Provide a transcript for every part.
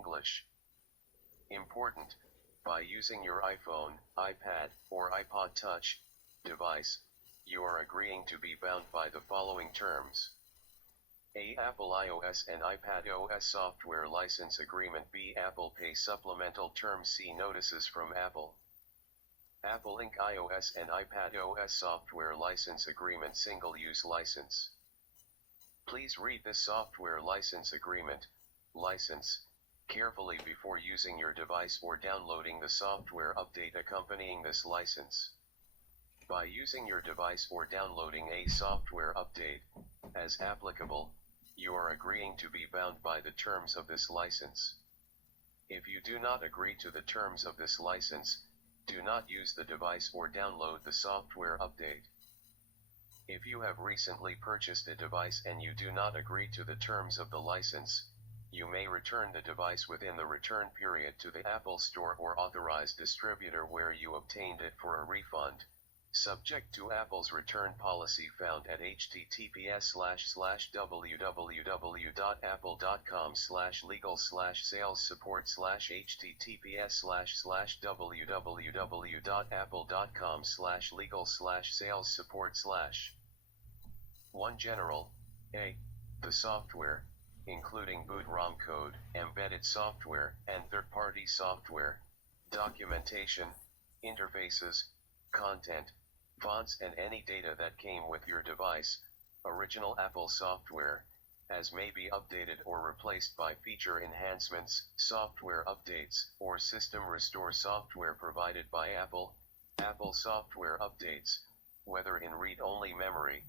English. Important: by using your iPhone, iPad, or iPod Touch device, you are agreeing to be bound by the following terms. A. Apple iOS and iPad OS software license agreement. B. Apple Pay supplemental terms. C. Notices from Apple. Apple Inc. iOS and iPad OS software license agreement. Single-use license. Please read this software license agreement, license, carefully before using your device or downloading the software update accompanying this license. By using your device or downloading a software update, as applicable, you are agreeing to be bound by the terms of this license. If you do not agree to the terms of this license, do not use the device or download the software update. If you have recently purchased a device and you do not agree to the terms of the license, you may return the device within the return period to the Apple Store or authorized distributor where you obtained it for a refund, subject to Apple's return policy found at https://www.apple.com/legal/sales-support/ https://www.apple.com/legal/sales-support/. 1. General. A. The software, including boot ROM code, embedded software, and third-party software, documentation, interfaces, content, fonts and any data that came with your device, original Apple software, as may be updated or replaced by feature enhancements, software updates, or system restore software provided by Apple, Apple software updates, whether in read-only memory,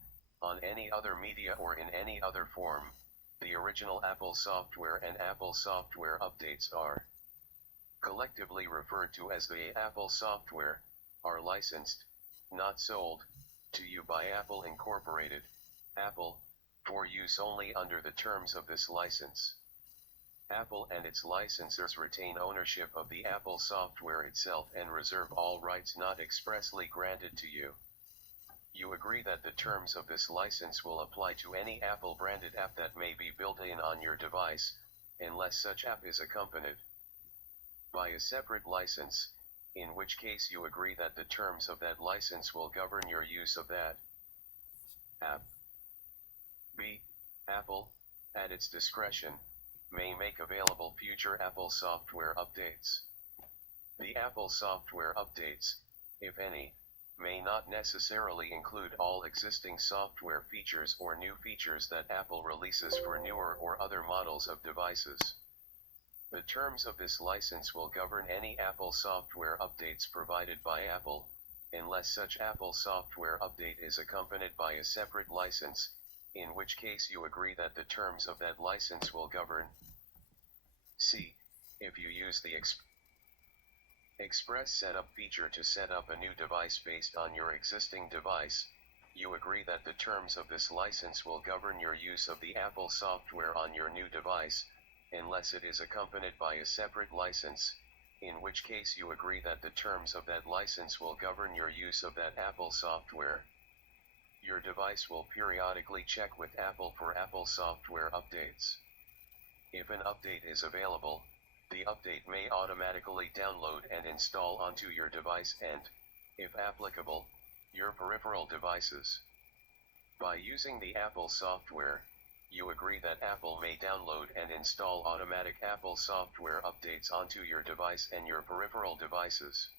on any other media or in any other form. The original Apple software and Apple software updates are collectively referred to as the Apple software, are licensed, not sold, to you by Apple Incorporated, Apple, for use only under the terms of this license. Apple and its licensors retain ownership of the Apple software itself and reserve all rights not expressly granted to you. You agree that the terms of this license will apply to any Apple-branded app that may be built in on your device, unless such app is accompanied by a separate license, in which case you agree that the terms of that license will govern your use of that app. B. Apple, at its discretion, may make available future Apple software updates. The Apple software updates, if any, may not necessarily include all existing software features or new features that Apple releases for newer or other models of devices. The terms of this license will govern any Apple software updates provided by Apple, unless such Apple software update is accompanied by a separate license, in which case you agree that the terms of that license will govern. C. If you use the Express Setup feature to set up a new device based on your existing device, you agree that the terms of this license will govern your use of the Apple software on your new device, unless it is accompanied by a separate license, in which case you agree that the terms of that license will govern your use of that Apple software. Your device will periodically check with Apple for Apple software updates. If an update is available, the update may automatically download and install onto your device and, if applicable, your peripheral devices. By using the Apple software, you agree that Apple may download and install automatic Apple software updates onto your device and your peripheral devices.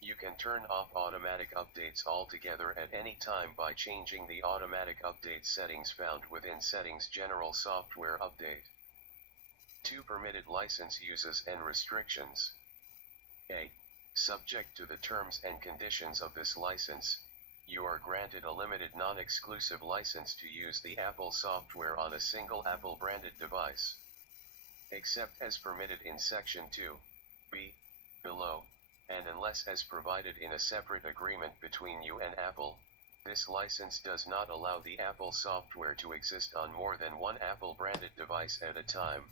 You can turn off automatic updates altogether at any time by changing the automatic update settings found within Settings General Software Update. 2. Permitted license uses and restrictions. A. Subject to the terms and conditions of this license, you are granted a limited non-exclusive license to use the Apple software on a single Apple-branded device, except as permitted in Section 2(b) below, and unless as provided in a separate agreement between you and Apple. This license does not allow the Apple software to exist on more than one Apple-branded device at a time,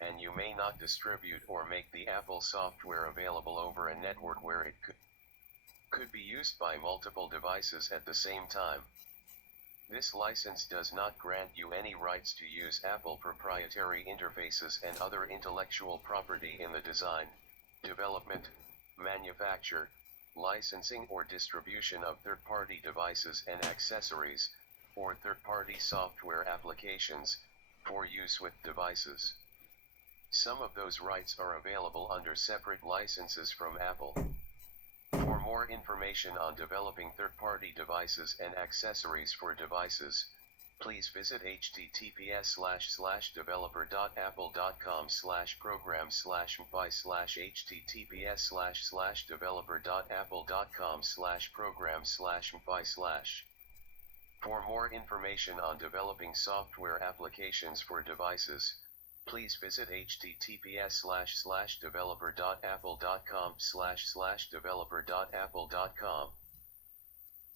and you may not distribute or make the Apple software available over a network where it could be used by multiple devices at the same time. This license does not grant you any rights to use Apple proprietary interfaces and other intellectual property in the design, development, manufacture, licensing or distribution of third-party devices and accessories, or third-party software applications, for use with devices. Some of those rights are available under separate licenses from Apple. For more information on developing third-party devices and accessories for devices, please visit https://developer.apple.com/by/developer.apple.com/program/by/. For more information on developing software applications for devices, please visit https://developer.apple.com//developer.apple.com.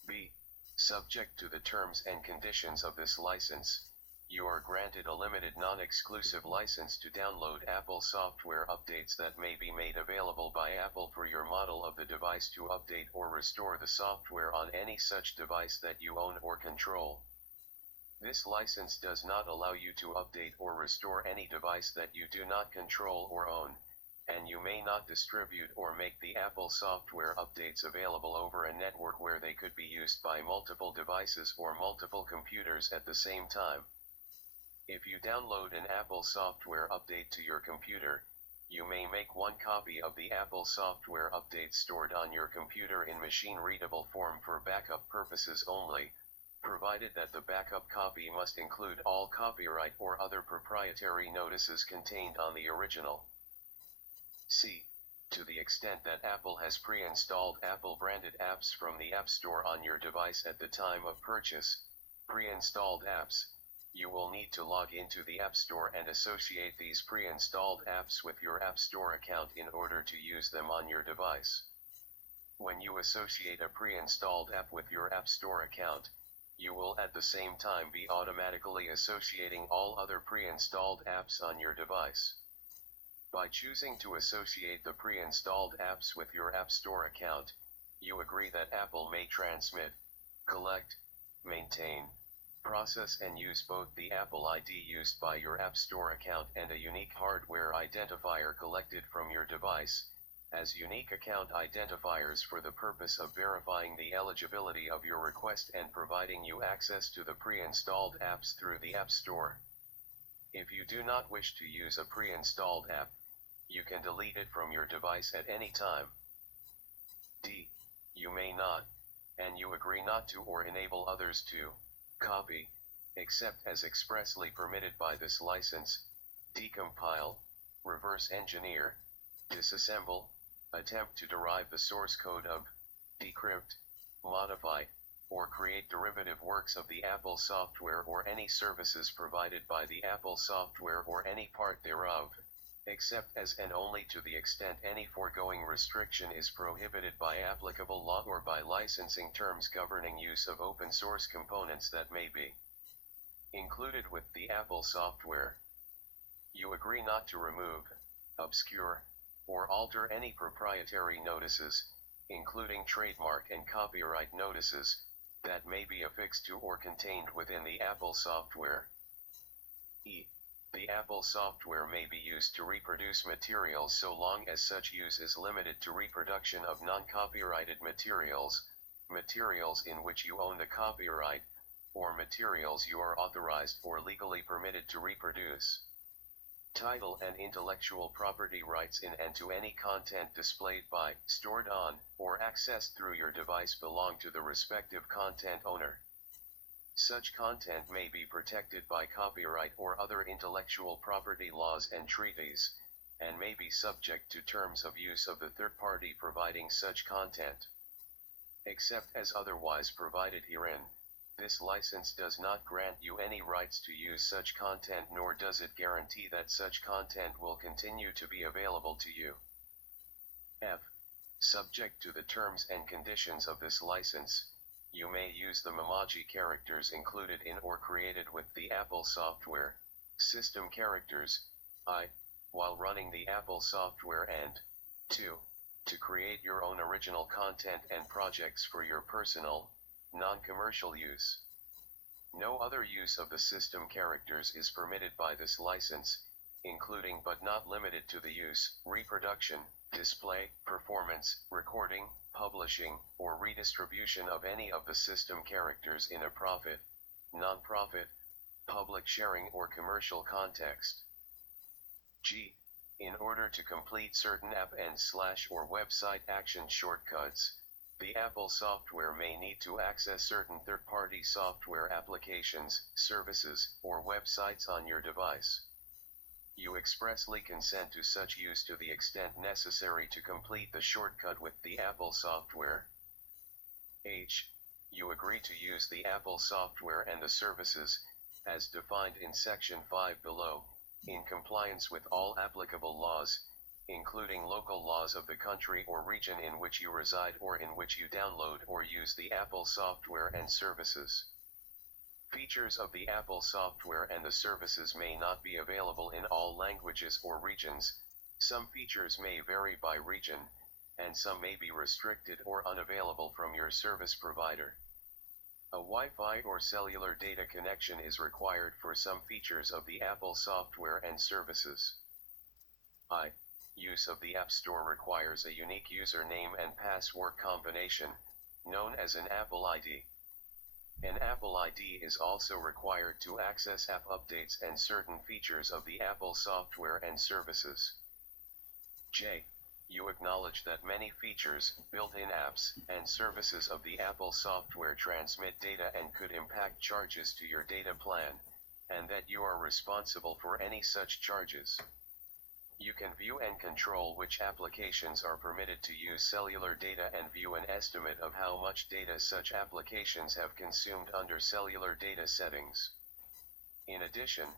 B. Subject to the terms and conditions of this license, you are granted a limited non-exclusive license to download Apple software updates that may be made available by Apple for your model of the device to update or restore the software on any such device that you own or control. This license does not allow you to update or restore any device that you do not control or own, and you may not distribute or make the Apple software updates available over a network where they could be used by multiple devices or multiple computers at the same time. If you download an Apple software update to your computer, you may make one copy of the Apple software update stored on your computer in machine-readable form for backup purposes only, provided that the backup copy must include all copyright or other proprietary notices contained on the original. C. To the extent that Apple has pre-installed Apple-branded apps from the App Store on your device at the time of purchase, pre-installed apps, you will need to log into the App Store and associate these pre-installed apps with your App Store account in order to use them on your device. When you associate a pre-installed app with your App Store account, you will at the same time be automatically associating all other pre-installed apps on your device. By choosing to associate the pre-installed apps with your App Store account, you agree that Apple may transmit, collect, maintain, process and use both the Apple ID used by your App Store account and a unique hardware identifier collected from your device, as unique account identifiers for the purpose of verifying the eligibility of your request and providing you access to the pre-installed apps through the App Store. If you do not wish to use a pre-installed app, you can delete it from your device at any time. D. You may not, and you agree not to or enable others to, copy, except as expressly permitted by this license, decompile, reverse engineer, disassemble, attempt to derive the source code of, decrypt, modify, or create derivative works of the Apple software or any services provided by the Apple software or any part thereof, except as and only to the extent any foregoing restriction is prohibited by applicable law or by licensing terms governing use of open source components that may be included with the Apple software. You agree not to remove, obscure, or alter any proprietary notices, including trademark and copyright notices, that may be affixed to or contained within the Apple software. E. The Apple software may be used to reproduce materials so long as such use is limited to reproduction of non-copyrighted materials, materials in which you own the copyright, or materials you are authorized or legally permitted to reproduce. Title and intellectual property rights in and to any content displayed by, stored on, or accessed through your device belong to the respective content owner. Such content may be protected by copyright or other intellectual property laws and treaties, and may be subject to terms of use of the third party providing such content. Except as otherwise provided herein, this license does not grant you any rights to use such content, nor does it guarantee that such content will continue to be available to you. F. Subject to the terms and conditions of this license, you may use the emoji characters included in or created with the Apple software, system characters, while running the Apple software and 2. To create your own original content and projects for your personal, non-commercial use. No other use of the system characters is permitted by this license, including but not limited to the use, reproduction, display, performance, recording, publishing, or redistribution of any of the system characters in a profit, non-profit, public sharing or commercial context. G. In order to complete certain app and/or website action shortcuts, the Apple software may need to access certain third-party software applications, services, or websites on your device. You expressly consent to such use to the extent necessary to complete the shortcut with the Apple software. H. You agree to use the Apple software and the services, as defined in Section 5 below, in compliance with all applicable laws, including local laws of the country or region in which you reside or in which you download or use the Apple software and services. Features of the Apple software and the services may not be available in all languages or regions. Some features may vary by region, and some may be restricted or unavailable from your service provider. A Wi-Fi or cellular data connection is required for some features of the Apple software and services. I. Use of the App Store requires a unique username and password combination, known as an Apple ID. An Apple ID is also required to access app updates and certain features of the Apple software and services. J. You acknowledge that many features, built-in apps, and services of the Apple software transmit data and could impact charges to your data plan, and that you are responsible for any such charges. You can view and control which applications are permitted to use cellular data and view an estimate of how much data such applications have consumed under cellular data settings. In addition,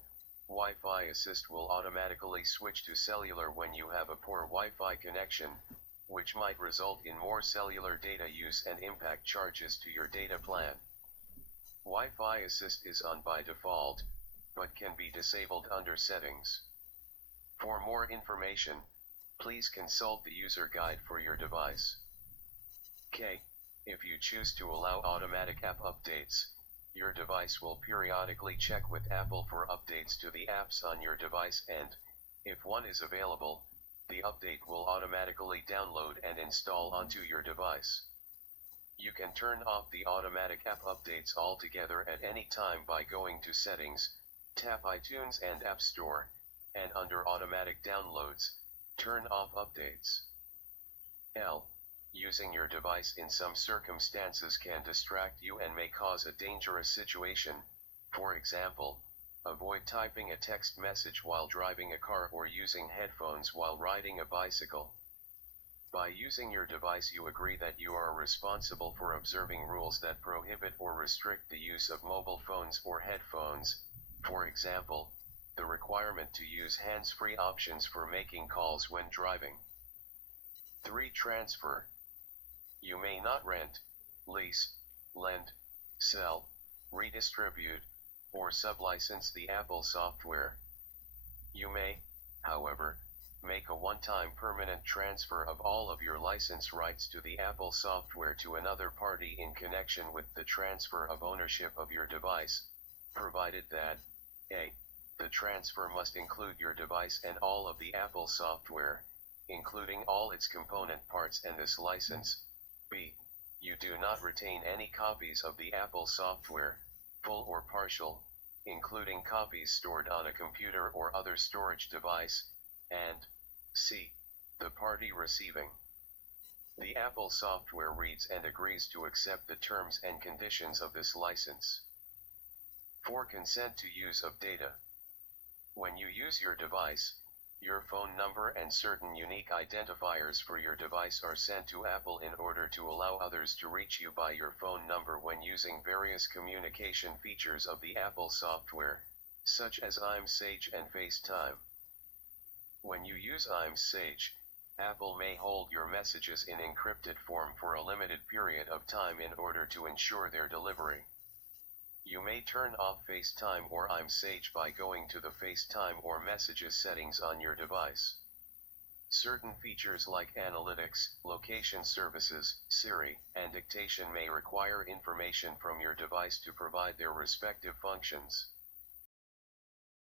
Wi-Fi Assist will automatically switch to cellular when you have a poor Wi-Fi connection, which might result in more cellular data use and impact charges to your data plan. Wi-Fi Assist is on by default, but can be disabled under settings. For more information, please consult the user guide for your device. K. If you choose to allow automatic app updates, your device will periodically check with Apple for updates to the apps on your device and, if one is available, the update will automatically download and install onto your device. You can turn off the automatic app updates altogether at any time by going to Settings, tap iTunes and App Store, and under Automatic Downloads, turn off updates. L. Using your device in some circumstances can distract you and may cause a dangerous situation. For example, avoid typing a text message while driving a car or using headphones while riding a bicycle. By using your device, you agree that you are responsible for observing rules that prohibit or restrict the use of mobile phones or headphones. For example, the requirement to use hands-free options for making calls when driving. 3. Transfer. You may not rent, lease, lend, sell, redistribute, or sublicense the Apple software. You may, however, make a one-time permanent transfer of all of your license rights to the Apple software to another party in connection with the transfer of ownership of your device, provided that a. The transfer must include your device and all of the Apple software, including all its component parts and this license. B. You do not retain any copies of the Apple software, full or partial, including copies stored on a computer or other storage device, and C. The party receiving the Apple software reads and agrees to accept the terms and conditions of this license. 4. Consent to use of data. When you use your device, your phone number and certain unique identifiers for your device are sent to Apple in order to allow others to reach you by your phone number when using various communication features of the Apple software, such as iMessage and FaceTime. When you use iMessage, Apple may hold your messages in encrypted form for a limited period of time in order to ensure their delivery. You may turn off FaceTime or iMessage by going to the FaceTime or Messages settings on your device. Certain features like analytics, location services, Siri, and dictation may require information from your device to provide their respective functions.